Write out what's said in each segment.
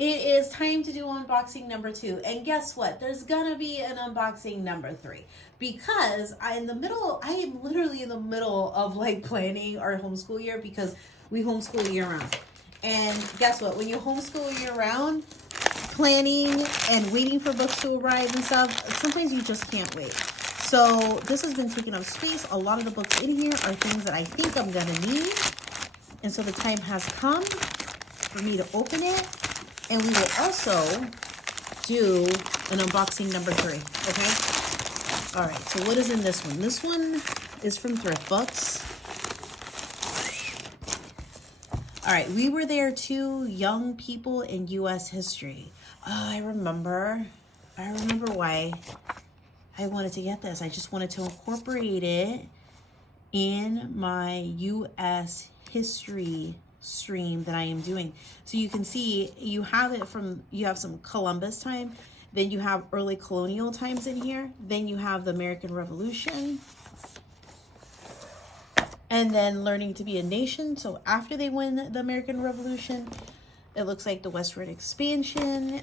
It is time to do unboxing number 2. And guess what? There's gonna be an unboxing number 3. Because I am literally in the middle of like planning our homeschool year because we homeschool year round. And guess what? When you homeschool year round, planning and waiting for books to arrive and stuff, sometimes you just can't wait. So this has been taking up space. A lot of the books in here are things that I think I'm gonna need. And so the time has come for me to open it. And we will also do an unboxing number 3, okay? All right, so what is in this one? This one is from Thrift Books. All right, we were there too, young people in U.S. history. Oh, I remember why I wanted to get this. I just wanted to incorporate it in my U.S. history stream that I am doing. So you can see you have some Columbus time, then you have early colonial times in here, then you have the American Revolution, and then learning to be a nation. So after they win the American Revolution, it looks like the westward expansion,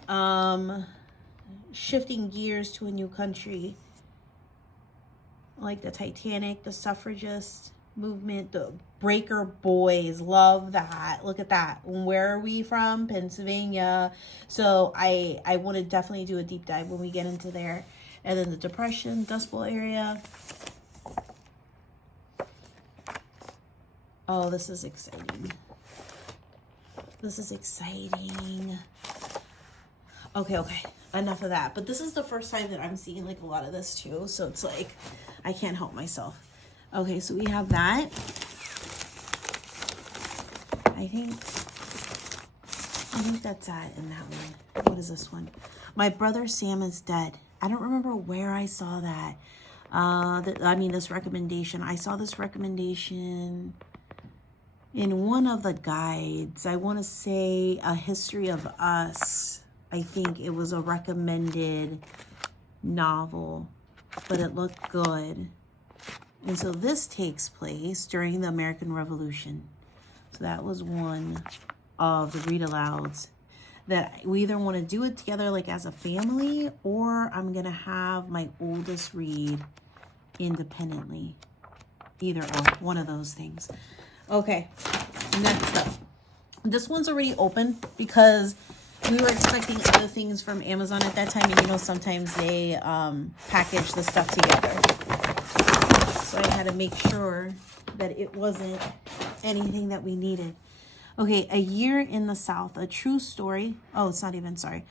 shifting gears to a new country, like the Titanic, the suffragist movement, the Breaker Boys, love that. Look at that. Where are we from? Pennsylvania. So I want to definitely do a deep dive when we get into there. And then the Depression, Dust Bowl area. Oh, this is exciting. This is exciting. Okay. Enough of that. But this is the first time that I'm seeing like a lot of this too. So it's like, I can't help myself. Okay, so we have that. I think that's that in that one. What is this one? My Brother Sam is Dead. I don't remember where I saw that. This recommendation. I saw this recommendation in one of the guides. I want to say A History of Us. I think it was a recommended novel, but it looked good. And so this takes place during the American Revolution. So that was one of the read alouds that we either want to do it together like as a family, or I'm going to have my oldest read independently. Either or, one of those things. Okay, next up. This one's already open because we were expecting other things from Amazon at that time. And sometimes they package the stuff together. So I had to make sure that it wasn't anything that we needed. Okay, A Year in the South, a true story. Oh, it's not even, sorry.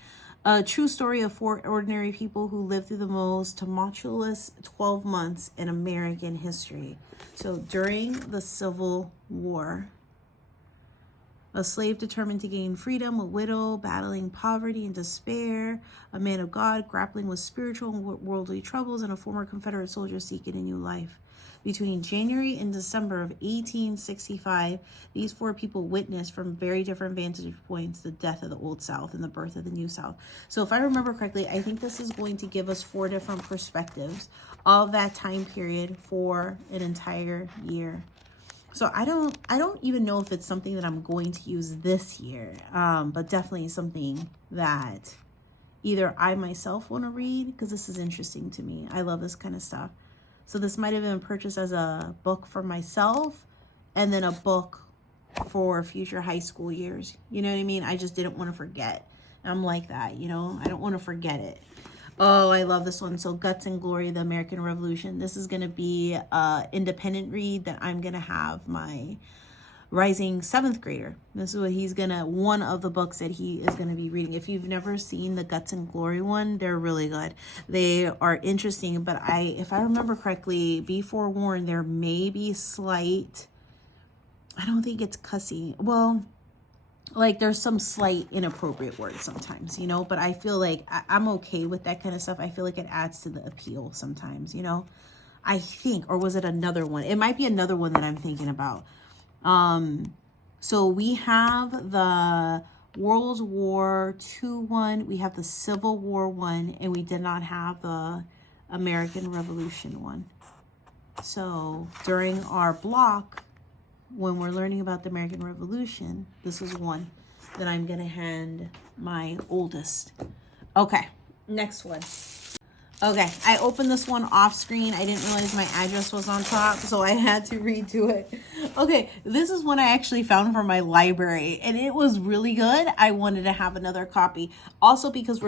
A true story of 4 ordinary people who lived through the most tumultuous 12 months in American history. So during the Civil War, a slave determined to gain freedom, a widow battling poverty and despair, a man of God grappling with spiritual and worldly troubles, and a former Confederate soldier seeking a new life. Between January and December of 1865, these 4 people witnessed from very different vantage points the death of the Old South and the birth of the New South. So if I remember correctly, I think this is going to give us 4 different perspectives of that time period for an entire year. So I don't even know if it's something that I'm going to use this year, but definitely something that either I myself want to read, because this is interesting to me. I love this kind of stuff. So this might have been purchased as a book for myself and then a book for future high school years. You know what I mean? I just didn't want to forget. I'm like that, I don't want to forget it. Oh, I love this one. So Guts and Glory, the American Revolution. This is going to be an independent read that I'm going to have my rising 7th grader. This is what one of the books that he is going to be reading. If you've never seen the Guts and Glory one, they're really good. They are interesting, but if I remember correctly, be forewarned, there may be slight, I don't think it's cussy. Well, like there's some slight inappropriate words sometimes, but I feel like I'm okay with that kind of stuff. I feel like it adds to the appeal sometimes, I think, or was it another one? It might be another one that I'm thinking about. So we have the World War II one, we have the Civil War one, and we did not have the American Revolution one. So during our block, when we're learning about the American Revolution, this is one that I'm going to hand my oldest. Okay, next one. Okay, I opened this one off screen. I didn't realize my address was on top, so I had to read to it. Okay, this is one I actually found from my library, and it was really good. I wanted to have another copy. Also because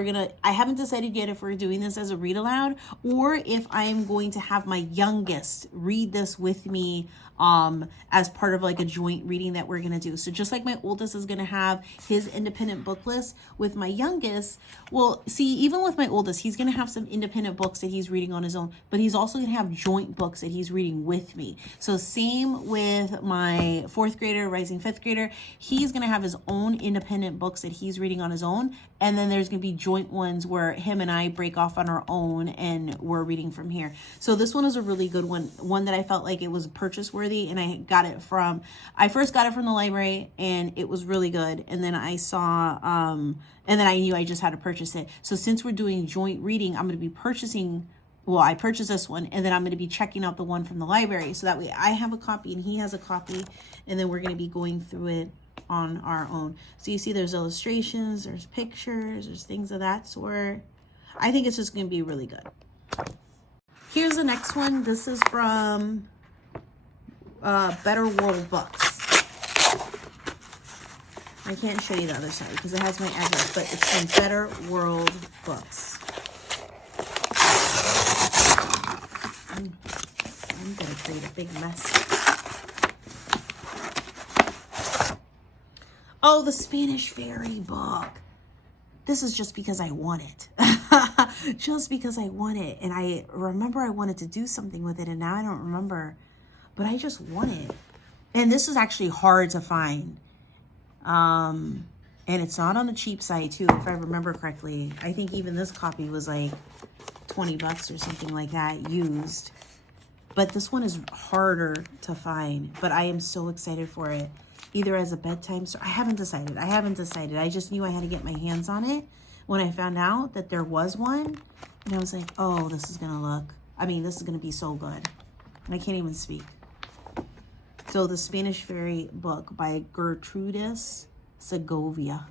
I haven't decided yet if we're doing this as a read aloud or if I am going to have my youngest read this with me as part of like a joint reading that we're gonna do. So just like my oldest is gonna have his independent book list, with my youngest, well, see, even with my oldest, he's gonna have some independent books that he's reading on his own, but he's also gonna have joint books that he's reading with me. So same with my 4th grader, rising 5th grader, he's gonna have his own independent books that he's reading on his own, and then there's gonna be joint ones where him and I break off on our own and we're reading from here. So this one is a really good one that I felt like it was purchase worthy, and I first got it from the library and it was really good, and then I saw and then I knew I just had to purchase it. So since we're doing joint reading, I'm going to be I purchased this one, and then I'm going to be checking out the one from the library, so that way I have a copy and he has a copy, and then we're going to be going through it on our own. So you see there's illustrations, there's pictures, there's things of that sort. I think it's just going to be really good. Here's the next one. This is from Better World Books. I can't show you the other side because it has my address, but it's from Better World Books. I'm going to create a big mess. Oh, the Spanish Fairy book. This is just because I want it. Just because I want it. And I remember I wanted to do something with it, and now I don't remember. But I just want it. And this is actually hard to find. And it's not on the cheap side too, if I remember correctly. I think even this copy was like $20 or something like that used. But this one is harder to find, but I am so excited for it. Either as a bedtime story. I haven't decided. I just knew I had to get my hands on it when I found out that there was one. And I was like, oh, this is going to be so good. And I can't even speak. So the Spanish Fairy book by Gertrudis Segovia.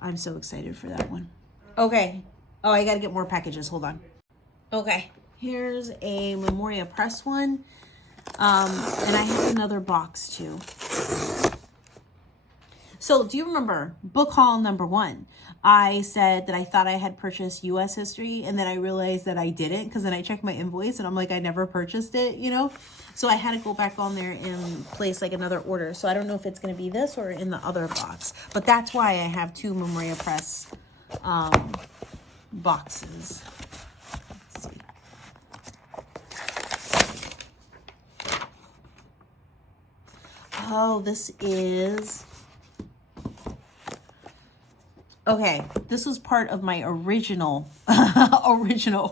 I'm so excited for that one. Okay. Oh, I got to get more packages. Hold on. Okay. Here's a Memoria Press one. And I have another box too. So do you remember book haul number 1? I said that I thought I had purchased U.S. history, and then I realized that I didn't, because then I checked my invoice and I'm like, I never purchased it, you know? So I had to go back on there and place like another order. So I don't know if it's going to be this or in the other box, but that's why I have 2 Memoria Press boxes. Let's see. Oh, this is... Okay, this was part of my original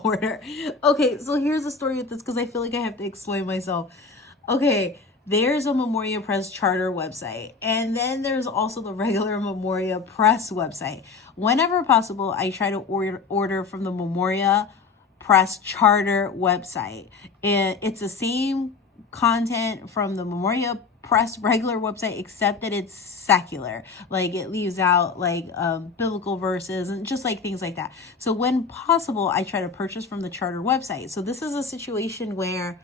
order. Okay, so here's the story with this, because I feel like I have to explain myself. Okay, there's a Memoria Press charter website, and then there's also the regular Memoria Press website. Whenever possible, I try to order from the Memoria Press charter website. And it's the same content from the Memoria Press regular website, except that it's secular. Like it leaves out like biblical verses and just like things like that. So when possible, I try to purchase from the charter website. So this is a situation where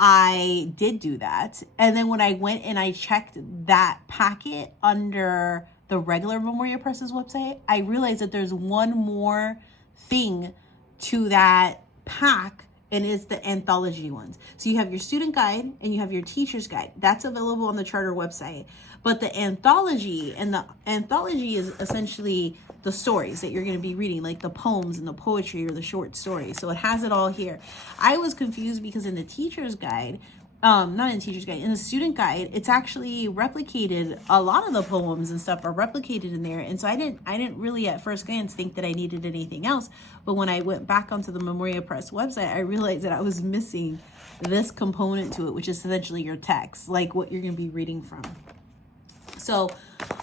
I did do that. And then when I went and I checked that packet under the regular Memoria Press's website, I realized that there's one more thing to that pack, and it's the anthology ones. So you have your student guide and you have your teacher's guide. That's available on the charter website. But the anthology, and the anthology is essentially the stories that you're going to be reading, like the poems and the poetry or the short stories. So it has it all here. I was confused because in the teacher's guide, not in the teacher's guide, in the student guide, it's actually replicated. A lot of the poems and stuff are replicated in there. And so I didn't really at first glance think that I needed anything else. But when I went back onto the Memoria Press website, I realized that I was missing this component to it, which is essentially your text, like what you're going to be reading from. So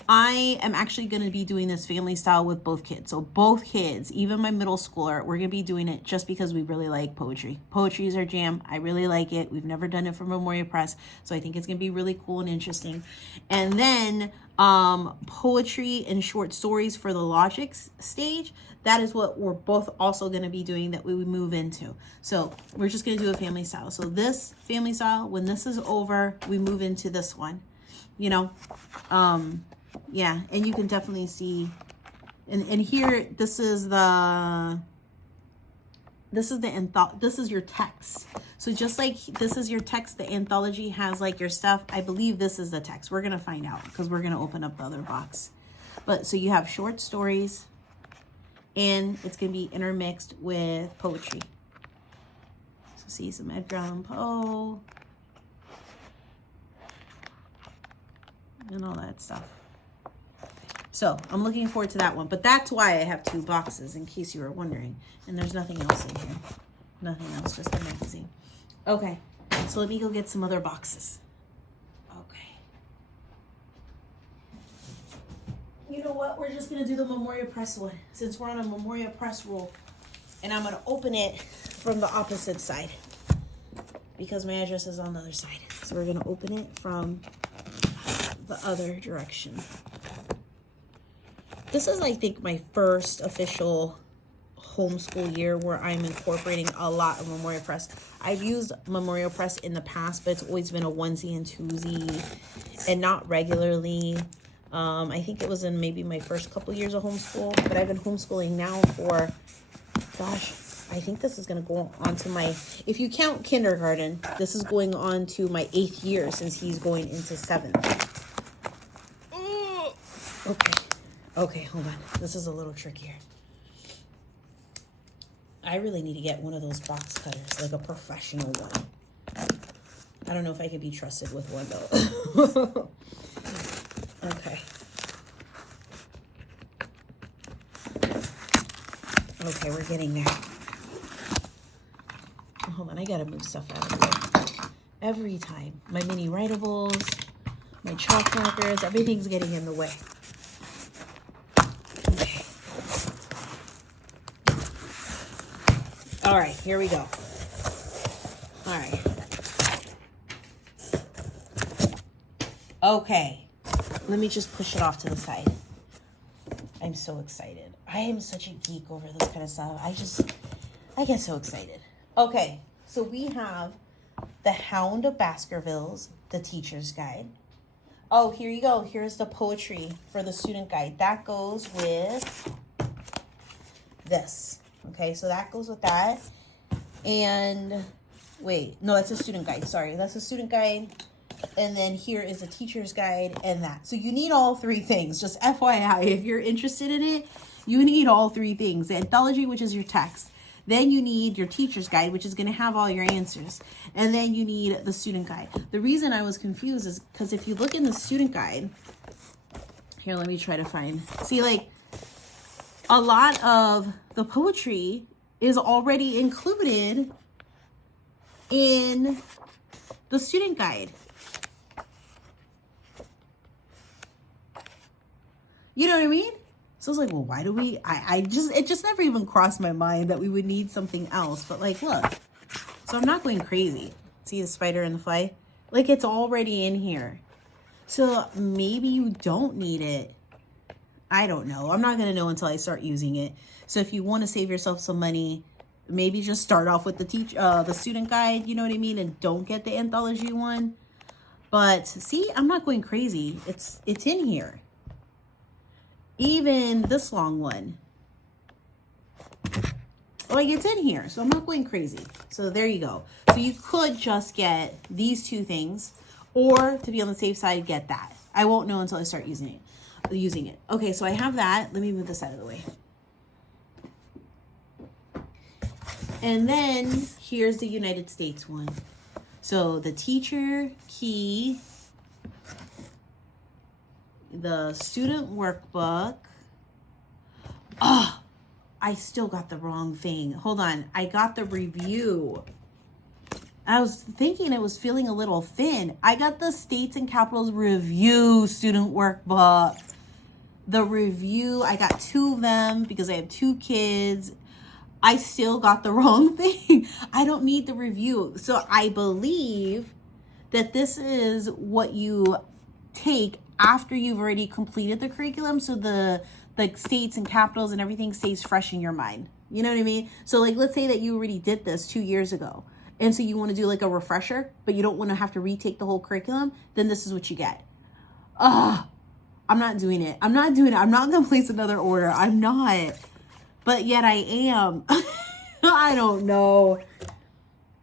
I am actually going to be doing this family style with both kids. So both kids, even my middle schooler, we're going to be doing it just because we really like poetry. Poetry is our jam. I really like it. We've never done it for Memoria Press. So I think it's going to be really cool and interesting. And then poetry and short stories for the logic stage. That is what we're both also going to be doing that we would move into. So we're just going to do a family style. So this family style, when this is over, we move into this one, you know. Yeah, and you can definitely see, and here, this is your text. So just like this is your text, the anthology has like your stuff. I believe this is the text. We're going to find out because we're going to open up the other box. But so you have short stories and it's going to be intermixed with poetry. So see some Edgar Allan Poe and all that stuff. So I'm looking forward to that one. But that's why I have 2 boxes, in case you were wondering. And there's nothing else in here. Nothing else, just a magazine. Okay, so let me go get some other boxes. Okay. You know what? We're just going to do the Memoria Press one, since we're on a Memoria Press roll. And I'm going to open it from the opposite side, because my address is on the other side. So we're going to open it from the other direction. This is, I think, my first official homeschool year where I'm incorporating a lot of Memoria Press. I've used Memoria Press in the past, but it's always been a onesie and twosie and not regularly. I think it was in maybe my first couple years of homeschool, but I've been homeschooling now for, gosh, I think this is going to go on to my, if you count kindergarten, this is going on to my 8th year since he's going into 7th. Okay. Okay, hold on. This is a little trickier. I really need to get one of those box cutters, like a professional one. I don't know if I could be trusted with one, though. Okay. Okay, we're getting there. Hold on, I gotta move stuff out of the way. Every time. My mini writables, my chalk markers, everything's getting in the way. All right, here we go. All right. Okay, let me just push it off to the side. I'm so excited. I am such a geek over this kind of stuff. I get so excited. Okay, so we have The Hound of Baskervilles, the teacher's guide. Oh, here you go. Here's the poetry for the student guide. That goes with this. Okay, so that goes with that. And wait, no, that's a student guide. Sorry, that's a student guide. And then here is a teacher's guide and that. So you need all 3 things. Just FYI, if you're interested in it, you need all 3 things. The anthology, which is your text. Then you need your teacher's guide, which is going to have all your answers. And then you need the student guide. The reason I was confused is because if you look in the student guide, here, let me try to find, see, like, a lot of the poetry is already included in the student guide. You know what I mean? So I was like, well, why do we, it just never even crossed my mind that we would need something else. But like, look, so I'm not going crazy. See the spider and the fly? Like, it's already in here. So maybe you don't need it. I don't know. I'm not going to know until I start using it. So if you want to save yourself some money, maybe just start off with the student guide, you know what I mean? And don't get the anthology one. But see, I'm not going crazy. It's in here. Even this long one. Like, it's in here. So I'm not going crazy. So there you go. So you could just get these 2 things, or to be on the safe side, get that. I won't know until I start using it. Okay, so I have that. Let me move this out of the way. And then here's the United States one. So the teacher key, the student workbook. Oh, I still got the wrong thing. Hold on. I got the review. I was thinking it was feeling a little thin. I got the States and Capitals Review student workbook. The review, I got 2 of them because I have 2 kids. I still got the wrong thing. I don't need the review. So I believe that this is what you take after you've already completed the curriculum. So the states and capitals and everything stays fresh in your mind. You know what I mean? So like, let's say that you already did this 2 years ago. And so you want to do like a refresher, but you don't want to have to retake the whole curriculum. Then this is what you get. I'm not doing it. I'm not going to place another order. I'm not. But yet I am. I don't know.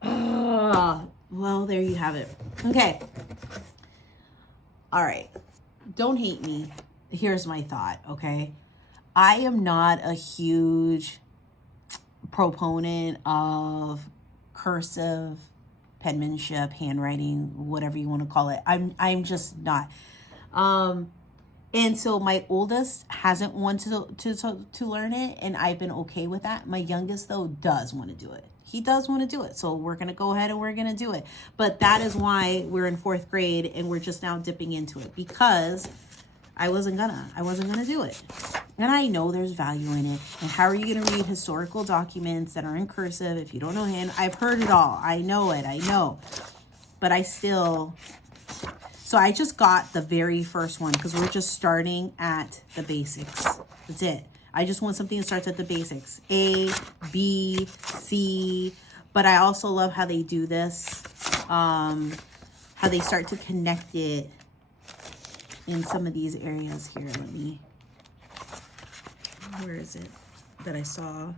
Well, there you have it. Okay. All right. Don't hate me. Here's my thought, okay? I am not a huge proponent of cursive, penmanship, handwriting, whatever you want to call it. I'm just not. And so my oldest hasn't wanted to learn it, and I've been okay with that. My youngest, though, does want to do it. He does want to do it. So we're going to go ahead and we're going to do it. But that is why we're in 4th grade and we're just now dipping into it, because I wasn't gonna do it. And I know there's value in it. And how are you going to read historical documents that are in cursive if you don't know hand? I've heard it all. I know it. I know. But I still... So I just got the very first one because we're just starting at the basics. That's it. I just want something that starts at the basics. A, B, C. But I also love how they do this. How they start to connect it in some of these areas here. Let me... Where is it that I saw?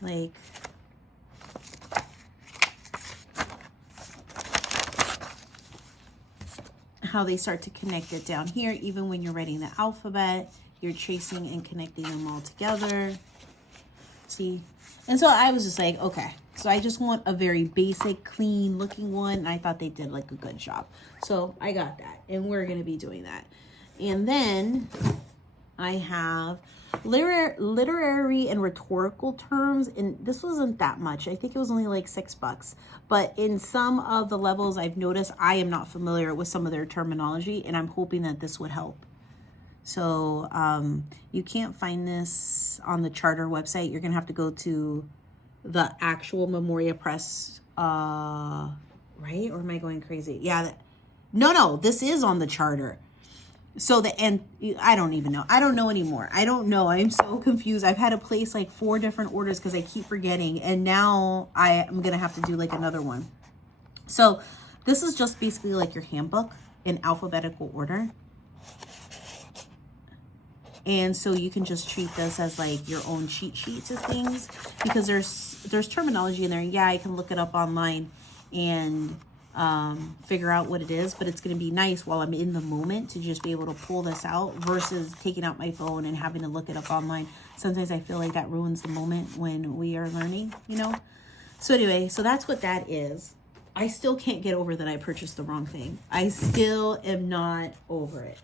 Like... how they start to connect it down here. Even when you're writing the alphabet, you're tracing and connecting them all together. See? And so I was just like, okay. So I just want a very basic, clean looking one. And I thought they did like a good job. So I got that. And we're going to be doing that. And then I have literary and rhetorical terms, and this wasn't that much. I think it was only like $6, but in some of the levels I've noticed I am not familiar with some of their terminology, and I'm hoping that this would help. So you can't find this on the charter website. You're gonna have to go to the actual Memoria Press, right? Or am I going crazy? Yeah, no, this is on the charter. So I don't even know. I don't know anymore. I don't know. I'm so confused. I've had to place like 4 different orders because I keep forgetting. And now I am going to have to do like another one. So this is just basically like your handbook in alphabetical order. And so you can just treat this as like your own cheat sheets of things, because there's terminology in there. Yeah, I can look it up online and figure out what it is, but it's going to be nice while I'm in the moment to just be able to pull this out versus taking out my phone and having to look it up online. Sometimes I feel like that ruins the moment when we are learning, you know? So anyway, so that's what that is. I still can't get over that I purchased the wrong thing. I still am not over it.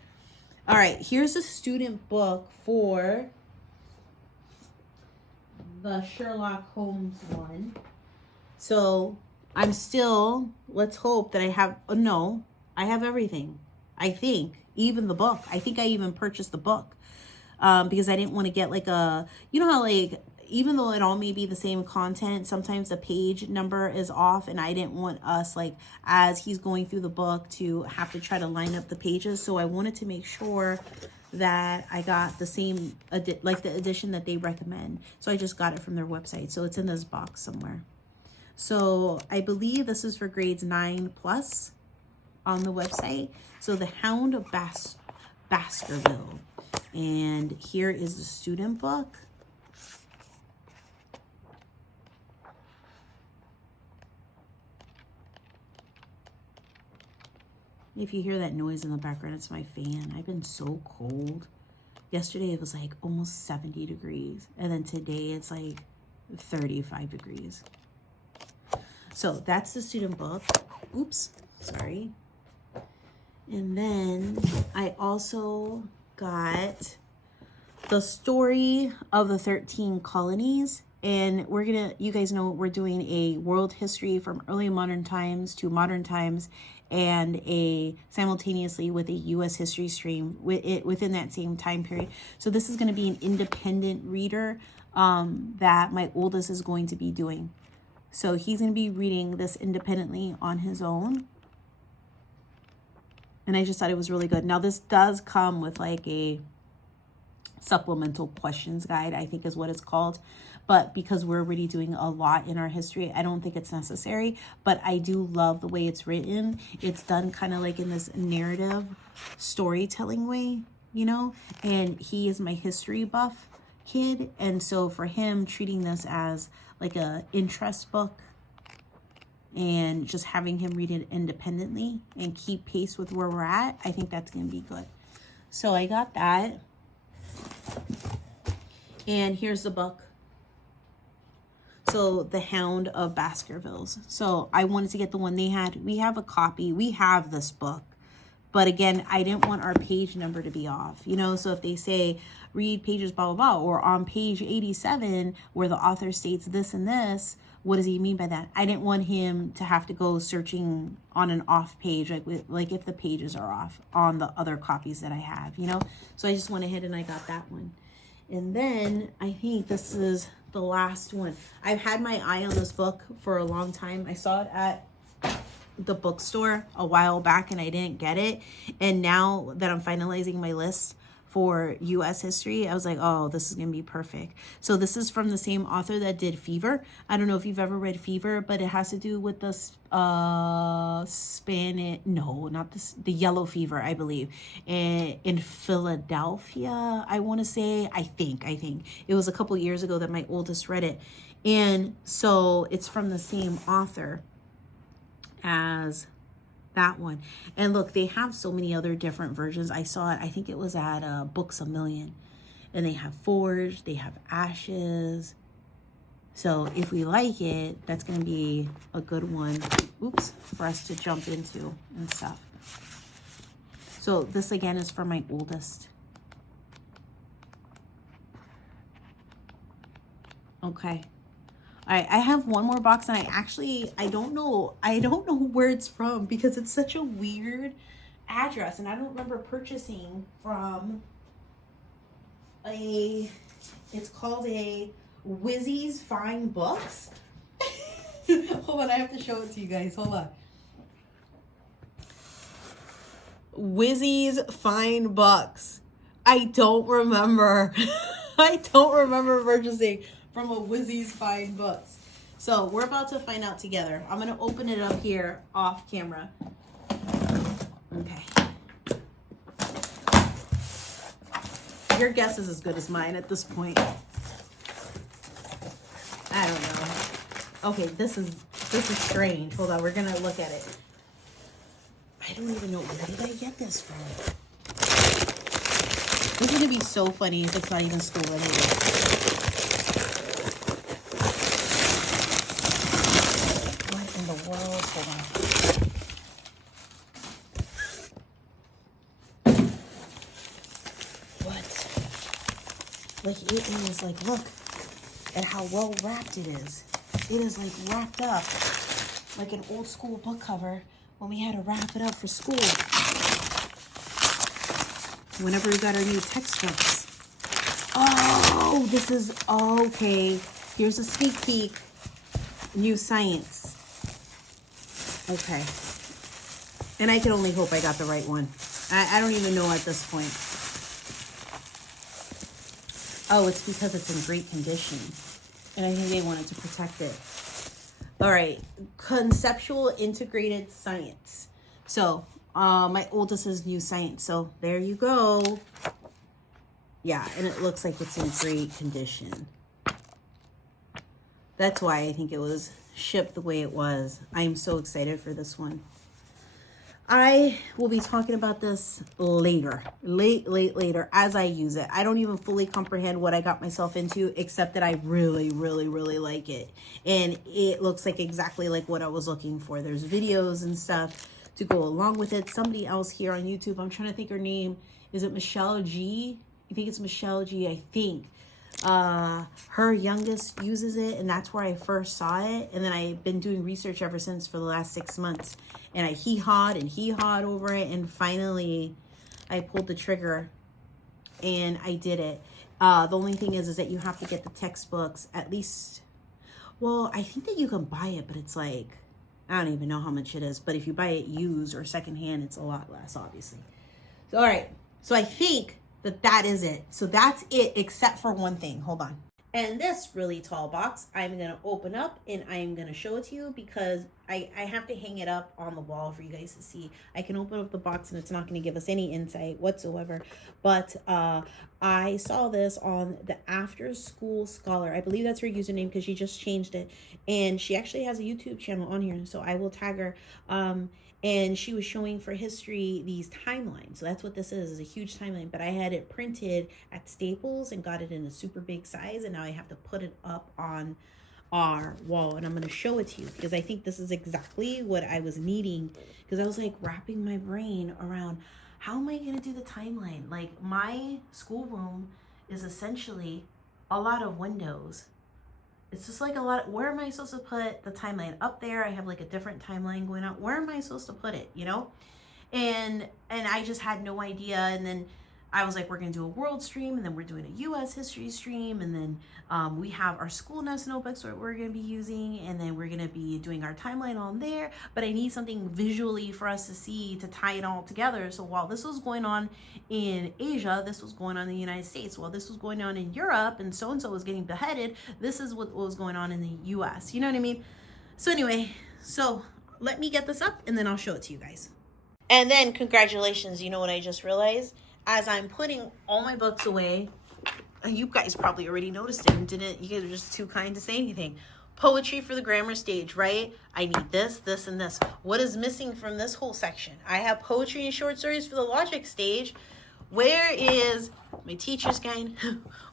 All right, here's a student book for the Sherlock Holmes one. So I'm still, let's hope that I have, I have everything. I think, even the book. I think I even purchased the book because I didn't want to get like a, you know how like, even though it all may be the same content, sometimes the page number is off, and I didn't want us, like, as he's going through the book, to have to try to line up the pages. So I wanted to make sure that I got the same, like the edition that they recommend. So I just got it from their website. So it's in this box somewhere. So I believe this is for grades 9+ on the website. So The Hound of Baskerville. And here is the student book. If you hear that noise in the background, it's my fan. I've been so cold. Yesterday it was like almost 70 degrees. And then today it's like 35 degrees. So that's the student book. Oops, sorry. And then I also got The Story of the 13 Colonies. And you guys know we're doing a world history from early modern times to modern times, and simultaneously with a U.S. history stream within that same time period. So this is going to be an independent reader that my oldest is going to be doing. So he's going to be reading this independently on his own. And I just thought it was really good. Now this does come with like a supplemental questions guide, I think is what it's called. But because we're already doing a lot in our history, I don't think it's necessary. But I do love the way it's written. It's done kind of like in this narrative storytelling way, you know? And he is my history buff kid. And so for him, treating this as like a interest book and just having him read it independently and keep pace with where we're at, I think that's going to be good. So I got that. And here's the book. So The Hound of Baskervilles. So I wanted to get the one they had. We have a copy. We have this book. But again, I didn't want our page number to be off. You know, so if they say read pages blah, blah, blah, or on page 87 where the author states this and this, what does he mean by that? I didn't want him to have to go searching on an off page, like if the pages are off on the other copies that I have, you know? So I just went ahead and I got that one. And then I think this is the last one. I've had my eye on this book for a long time. I saw it at the bookstore a while back and I didn't get it. And now that I'm finalizing my list for U.S. history, I was like, oh, this is going to be perfect. So this is from the same author that did Fever. I don't know if you've ever read Fever, but it has to do with the the yellow fever, I believe, in Philadelphia, I want to say. I think it was a couple years ago that my oldest read it. And so it's from the same author as that one. And look, they have so many other different versions. I saw it, I think it was at Books A Million. And they have Forged, they have Ashes. So if we like it, that's going to be a good one, for us to jump into and stuff. So this again is for my oldest. Okay. All right, I have one more box, and I don't know where it's from because it's such a weird address, and I don't remember purchasing from it's called a Wizzy's Fine Books. Hold on, I have to show it to you guys. Hold on. Wizzy's Fine Books. I don't remember. I don't remember purchasing from a Wizzy's Fine Books. So we're about to find out together. I'm going to open it up here off camera. Okay. Your guess is as good as mine at this point. I don't know. Okay, this is strange. Hold on, we're going to look at it. I don't even know, where did I get this from? This is going to be so funny if it's not even school anyway. World. Hold on. What? Like it is like, look at how well wrapped it is. It is like wrapped up like an old school book cover when we had to wrap it up for school. Whenever we got our new textbooks. Oh, this is okay. Here's a sneak peek. New Science. Okay. And I can only hope I got the right one. I don't even know at this point. Oh, it's because it's in great condition. And I think they wanted to protect it. All right. Conceptual Integrated Science. So, my oldest is New Science. So, there you go. Yeah, and it looks like it's in great condition. That's why I think it was shipped the way it was. I am so excited for this one. I will be talking about this later, later as I use it. I don't even fully comprehend what I got myself into, except that I really, really, really like it. And it looks like exactly like what I was looking for. There's videos and stuff to go along with it. Somebody else here on YouTube, I'm trying to think her name. Is it Michelle G? I think it's Michelle G, I think. Her youngest uses it, and that's where I first saw it. And then I've been doing research ever since for the last 6 months. And I hee-hawed and hee-hawed over it, and finally I pulled the trigger and I did it. The only thing is that you have to get the textbooks at least. Well, I think that you can buy it, but it's like, I don't even know how much it is. But if you buy it used or secondhand, it's a lot less, obviously. So, all right. So I think that is it. So that's it, except for one thing. Hold on. And this really tall box, I'm going to open up and I'm going to show it to you because I have to hang it up on the wall for you guys to see. I can open up the box and it's not going to give us any insight whatsoever. But I saw this on the After School Scholar. I believe that's her username because she just changed it. And she actually has a YouTube channel on here. So I will tag her. And she was showing for history these timelines. So that's what this is a huge timeline. But I had it printed at Staples and got it in a super big size. And now I have to put it up on our wall. And I'm going to show it to you because I think this is exactly what I was needing. Because I was like wrapping my brain around how am I going to do the timeline? Like my schoolroom is essentially a lot of windows. It's just like a lot. Where am I supposed to put the timeline? Up there, I have like a different timeline going on. Where am I supposed to put it? You know, and I just had no idea. And then I was like, we're gonna do a world stream, and then we're doing a U.S. history stream, and then we have our school nest notebooks that we're gonna be using, and then we're gonna be doing our timeline on there. But I need something visually for us to see to tie it all together. So while this was going on in Asia, this was going on in the United States. While this was going on in Europe, and so was getting beheaded, this is what was going on in the U.S. You know what I mean? So anyway, so let me get this up, and then I'll show it to you guys. And then congratulations, you know what I just realized? As I'm putting all my books away, you guys probably already noticed it and didn't. You guys are just too kind to say anything. Poetry for the grammar stage, right? I need this, this, and this. What is missing from this whole section? I have poetry and short stories for the logic stage. Where is my teacher's guide?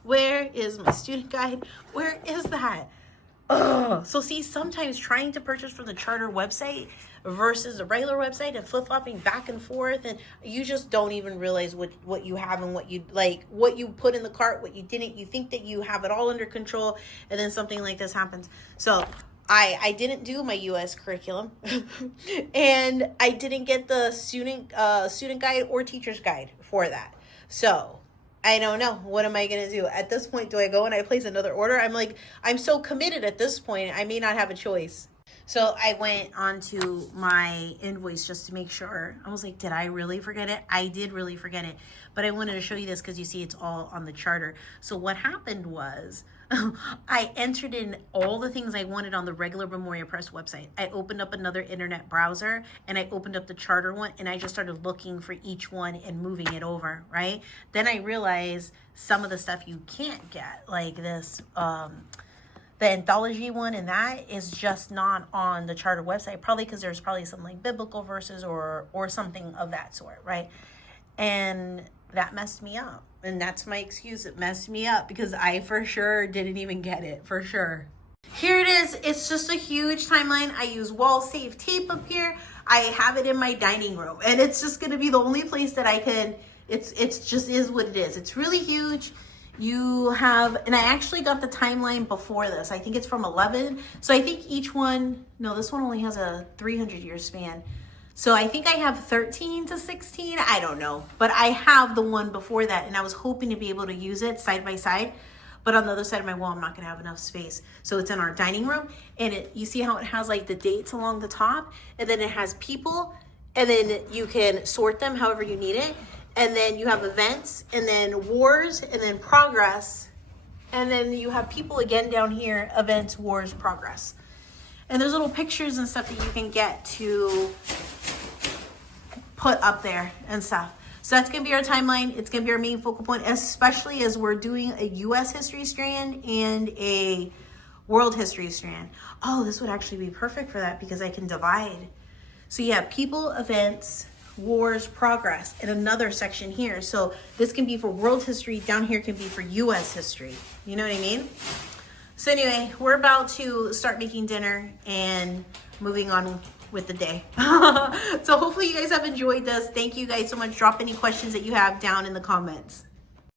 Where is my student guide? Where is that? Oh, so see, sometimes trying to purchase from the charter website versus the regular website and flip-flopping back and forth, and you just don't even realize what you have and what you like, what you put in the cart, what you didn't. You think that you have it all under control, and then something like this happens. So I didn't do my U.S. curriculum and I didn't get the student guide or teacher's guide for that. So I don't know. What am I going to do? At this point, do I go and I place another order? I'm so committed at this point, I may not have a choice. So I went onto my invoice just to make sure. I was like, did I really forget it? I did really forget it. But I wanted to show you this because you see it's all on the charter. So what happened was I entered in all the things I wanted on the regular Memoria Press website. I opened up another internet browser and I opened up the charter one and I just started looking for each one and moving it over, right? Then I realized some of the stuff you can't get, like this, the anthology one, and that is just not on the charter website, probably because there's probably some like biblical verses or something of that sort, right? And that messed me up. And that's my excuse. It messed me up because I for sure didn't even get it, for sure. Here it is. It's just a huge timeline. I use wall safe tape up here. I have it in my dining room, and it's just going to be the only place that I can. It's just is what it is. It's really huge. You have, and I actually got the timeline before this. I think it's from 11. So I think each one, no, this one only has a 300-year span. So I think I have 13 to 16. I don't know. But I have the one before that, and I was hoping to be able to use it side by side. But on the other side of my wall, I'm not going to have enough space. So it's in our dining room, and you see how it has like the dates along the top, and then it has people, and then you can sort them however you need it. And then you have events, and then wars, and then progress. And then you have people again down here, events, wars, progress. And there's little pictures and stuff that you can get to put up there and stuff. So that's going to be our timeline. It's going to be our main focal point, especially as we're doing a U.S. history strand and a world history strand. Oh, this would actually be perfect for that because I can divide. So you have people, events, wars, progress, and another section here. So this can be for world history. Down here can be for U.S. history. You know what I mean? So anyway, we're about to start making dinner and moving on with the day. So hopefully you guys have enjoyed this. Thank you guys so much. Drop any questions that you have down in the comments.